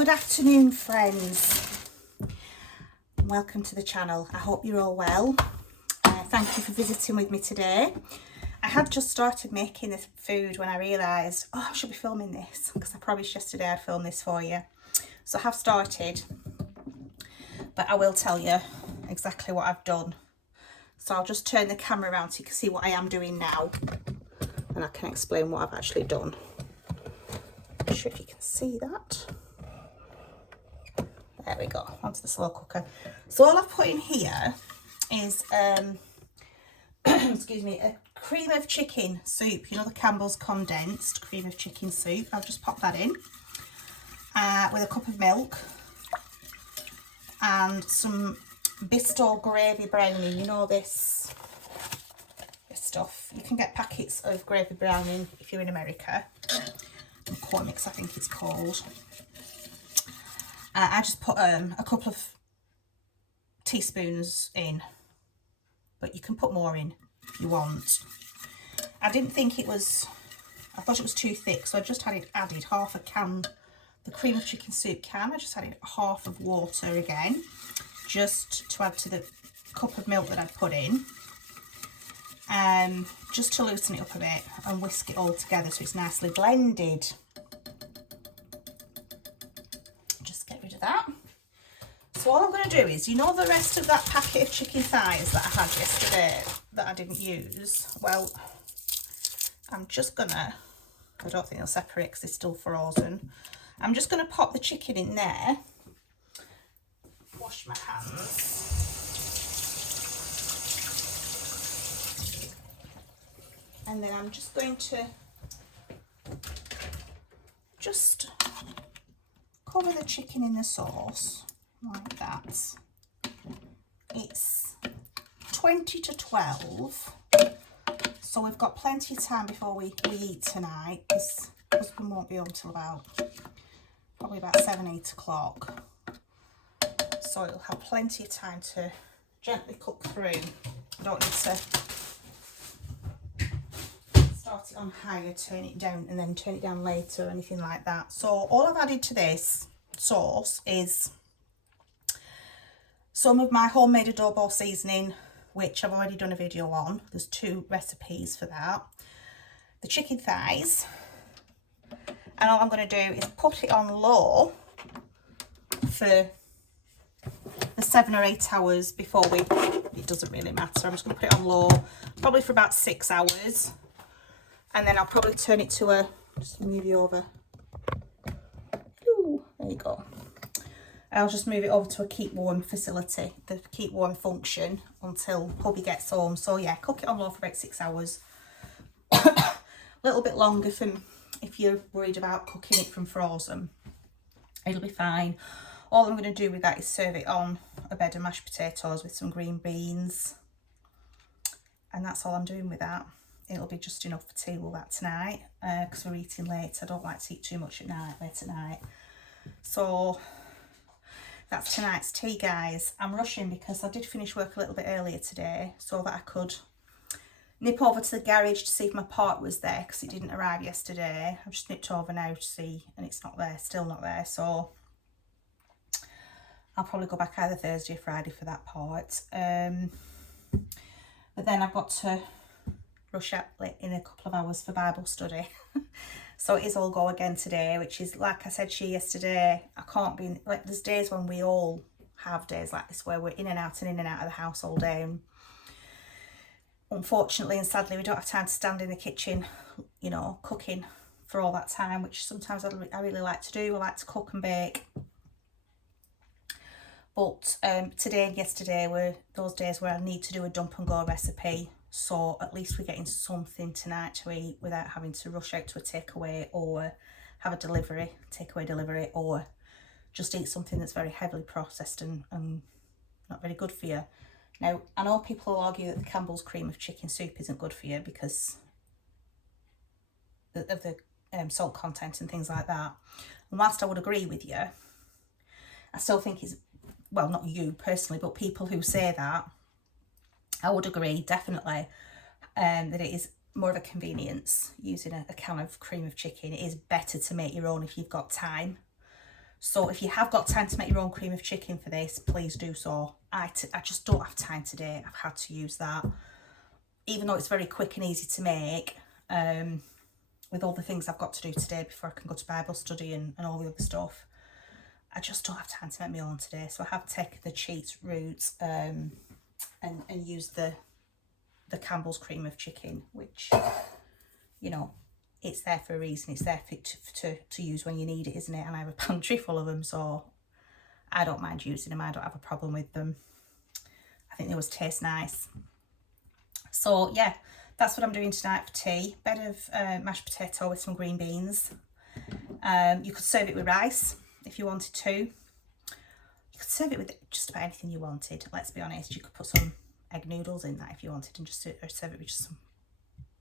Good afternoon, friends. Welcome to the channel. I hope you're all well. Thank you for visiting with me today. I had just started making this food when I realised, I should be filming this, because I promised yesterday I'd film this for you. So I have started, but I will tell you exactly what I've done. So I'll just turn the camera around so you can see what I am doing now, and I can explain what I've actually done. Not sure if you can see that. There we go, onto the slow cooker. So all I've put in here is, excuse me, a cream of chicken soup. You know, the Campbell's condensed cream of chicken soup. I've just popped that in with a cup of milk and some Bistro gravy browning. You know this stuff. You can get packets of gravy browning if you're in America. Corn mix, I think it's called. I just put a couple of teaspoons in, but you can put more in if you want. I didn't think it was, I thought it was too thick, so I just added half a can, the cream of chicken soup can. I just added half of water again, just to add to the cup of milk that I'd put in, just to loosen it up a bit and whisk it all together so it's nicely blended. That. So all I'm going to do is, you know, the rest of that packet of chicken thighs that I had yesterday that I didn't use, well, I'm just gonna, I don't think they'll separate because they're still frozen. I'm just going to pop the chicken in there, wash my hands, and then I'm just going to cover the chicken in the sauce like that. It's 20 to 12, so we've got plenty of time before we eat tonight, because husband won't be home till probably about 7-8 o'clock, so it'll have plenty of time to gently cook through. I don't need to start it on higher, turn it down, and then turn it down later or anything like that. So all I've added to this sauce is some of my homemade adobo seasoning, which I've already done a video on. There's 2 recipes for that. The chicken thighs, and all I'm going to do is put it on low for 7 or 8 hours before it doesn't really matter. I'm just going to put it on low probably for about 6 hours. And then I'll probably turn it to just move you over. Ooh, there you go. I'll just move it over to a keep warm facility, the keep warm function, until hubby gets home. So yeah, cook it on low for about 6 hours. A little bit longer if you're worried about cooking it from frozen. It'll be fine. All I'm going to do with that is serve it on a bed of mashed potatoes with some green beans. And that's all I'm doing with that. It'll be just enough for tea with that tonight, because we're eating late. I don't like to eat too much late at night. So that's tonight's tea, guys. I'm rushing because I did finish work a little bit earlier today so that I could nip over to the garage to see if my part was there, because it didn't arrive yesterday. I've just nipped over now to see, and it's not there, still not there. So I'll probably go back either Thursday or Friday for that part. But then I've got to rush out in a couple of hours for Bible study. So it is all go again today, which is, like I said to you yesterday, I can't be, like, there's days when we all have days like this where we're in and out of the house all day, and unfortunately and sadly we don't have time to stand in the kitchen, you know, cooking for all that time, which sometimes I really like to do. I like to cook and bake. But today and yesterday were those days where I need to do a dump and go recipe. So at least we're getting something tonight to eat without having to rush out to a takeaway or have a takeaway delivery, or just eat something that's very heavily processed and not very good for you. Now, I know people will argue that the Campbell's cream of chicken soup isn't good for you because of the salt content and things like that. And whilst I would agree with you, I still think it's, well, not you personally, but people who say that, I would agree, definitely, that it is more of a convenience using a can of cream of chicken. It is better to make your own if you've got time. So if you have got time to make your own cream of chicken for this, please do so. I just don't have time today. I've had to use that. Even though it's very quick and easy to make, with all the things I've got to do today before I can go to Bible study and all the other stuff, I just don't have time to make my own today. So I have taken the cheat route and used the Campbell's cream of chicken, which, you know, it's there for a reason. It's there to use when you need it, isn't it? And I have a pantry full of them, so I don't mind using them. I don't have a problem with them. I think they always taste nice. So yeah, that's what I'm doing tonight for tea. Bed of mashed potato with some green beans. You could serve it with rice if you wanted to. You could serve it with just about anything you wanted. Let's be honest, you could put some egg noodles in that if you wanted, and just serve it with just some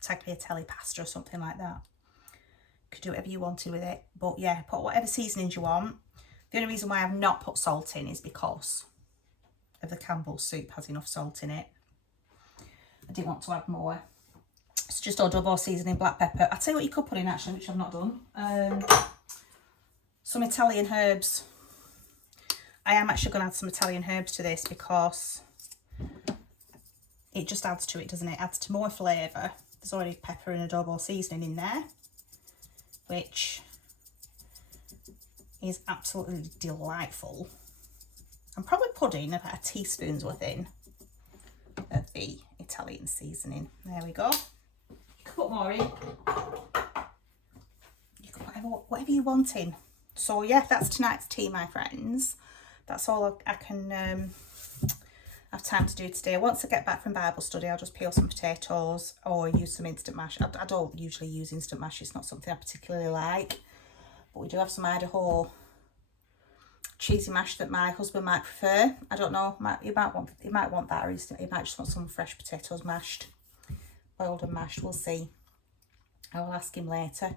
tagliatelle pasta or something like that. You could do whatever you wanted with it, but yeah, put whatever seasonings you want. The only reason why I've not put salt in is because of the Campbell's soup has enough salt in it. I didn't want to add more. It's just adobo seasoning, black pepper. I'll tell you what you could put in actually, which I've not done. Some Italian herbs. I am actually going to add some Italian herbs to this because it just adds to it, doesn't it? It adds to more flavour. There's already pepper and adobo seasoning in there, which is absolutely delightful. I'm probably putting about a teaspoon's worth in of the Italian seasoning. There we go. You can put more in. You can put whatever you want in. So yeah, that's tonight's tea, my friends. That's all I can have time to do today. Once I get back from Bible study, I'll just peel some potatoes or use some instant mash. I don't usually use instant mash. It's not something I particularly like. But we do have some Idaho cheesy mash that my husband might prefer. I don't know. He might want that, or he might just want some fresh potatoes mashed, boiled and mashed. We'll see. I will ask him later.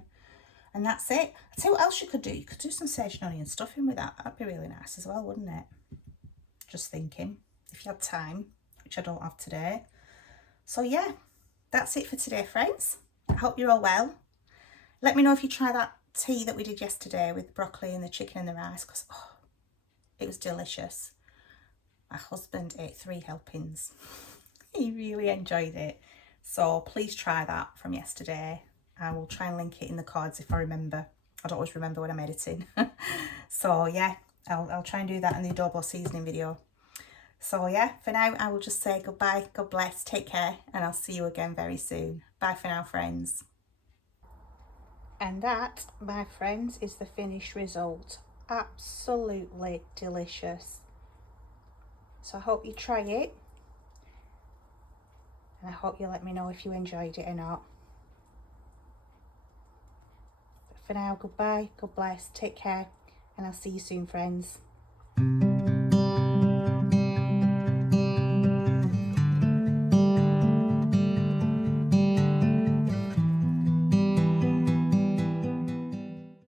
And that's it. I'll tell you what else you could do. You could do some sage and onion stuffing with that. That'd be really nice as well, wouldn't it? Just thinking. If you had time, which I don't have today. So yeah, that's it for today, friends. I hope you're all well. Let me know if you try that tea that we did yesterday with broccoli and the chicken and the rice, because it was delicious. My husband ate 3 helpings. He really enjoyed it. So please try that from yesterday. I will try and link it in the cards if I remember. I don't always remember when I'm editing. So yeah, I'll try and do that in the adobo seasoning video. So yeah, for now I will just say goodbye, God bless, take care, and I'll see you again very soon. Bye for now, friends. And that, my friends, is the finished result. Absolutely delicious. So I hope you try it, and I hope you let me know if you enjoyed it or not. But for now, goodbye, God bless, take care, and I'll see you soon, friends.